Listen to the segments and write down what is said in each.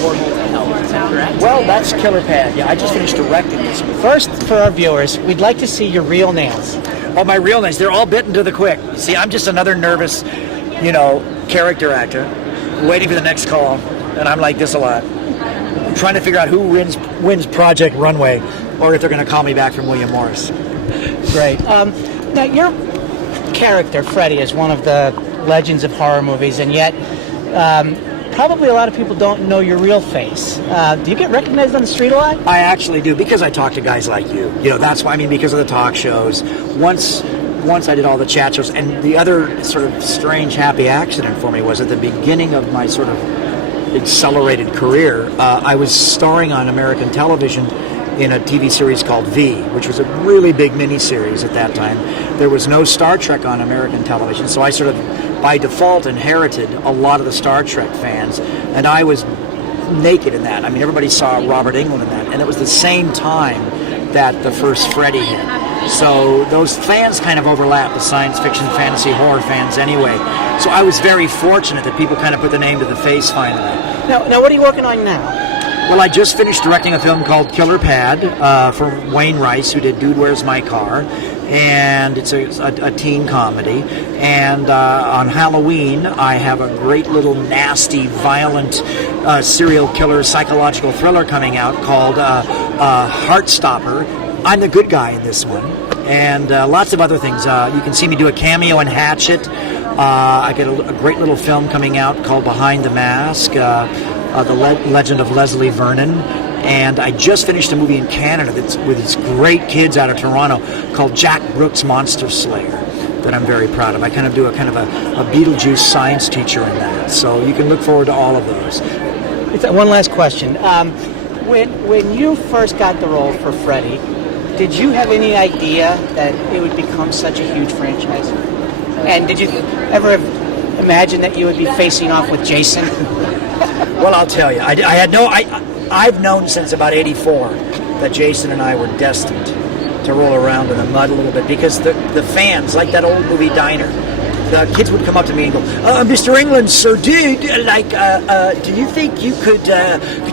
portal to hell. Is that correct? Well, that's Killer Pad. Yeah, I just finished directing this movie. First, for our viewers, we'd like to see your real nails. Oh, my real names, they're all bitten to the quick. See, I'm just another nervous, character actor, waiting for the next call, and I'm like this a lot. I'm trying to figure out who wins Project Runway, or if they're going to call me back from William Morris. Great. Now, your character, Freddy, is one of the legends of horror movies, and yet probably a lot of people don't know your real face. Do you get recognized on the street a lot? I actually do, because I talk to guys like you. That's why, because of the talk shows. Once I did all the chat shows, and the other sort of strange happy accident for me was at the beginning of my sort of accelerated career, I was starring on American television in a TV series called V, which was a really big miniseries at that time. There was no Star Trek on American television, so I sort of, by default, inherited a lot of the Star Trek fans, and I was naked in that. Everybody saw Robert Englund in that, and it was the same time that the first Freddy hit. So those fans kind of overlap, the science fiction, fantasy, horror fans anyway. So I was very fortunate that people kind of put the name to the face finally. Now what are you working on now? Well, I just finished directing a film called Killer Pad for Wayne Rice, who did Dude, Where's My Car? And it's a teen comedy. And on Halloween, I have a great little nasty, violent serial killer psychological thriller coming out called Heartstopper. I'm the good guy in this one. And lots of other things. You can see me do a cameo in Hatchet. I get a great little film coming out called Behind the Mask. The Legend of Leslie Vernon, and I just finished a movie in Canada that's with these great kids out of Toronto called Jack Brooks Monster Slayer that I'm very proud of. I kind of do a Beetlejuice science teacher in that, so you can look forward to all of those. One last question. When you first got the role for Freddy, did you have any idea that it would become such a huge franchise? And did you ever imagine that you would be facing off with Jason? Well, I'll tell you, I've known since about '84 that Jason and I were destined to roll around in the mud a little bit, because the fans, like that old movie Diner, the kids would come up to me and go, Mr. Englund, sir, dude, do you think you could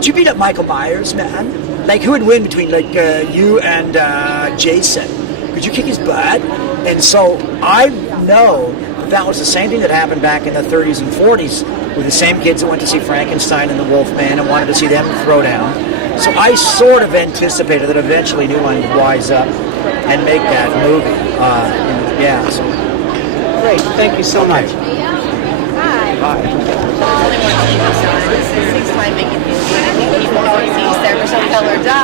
you beat up Michael Myers, man? Like, who would win between, you and Jason? Could you kick his butt? And so I know that was the same thing that happened back in the 30s and 40s with the same kids that went to see Frankenstein and the Wolfman and wanted to see them throw down. So I sort of anticipated that eventually New Line would wise up and make that movie. So. Great, thank you so much. Hi. Only one TV stars. 6 time making history. I think people want to see Sarah Michelle Gellar die.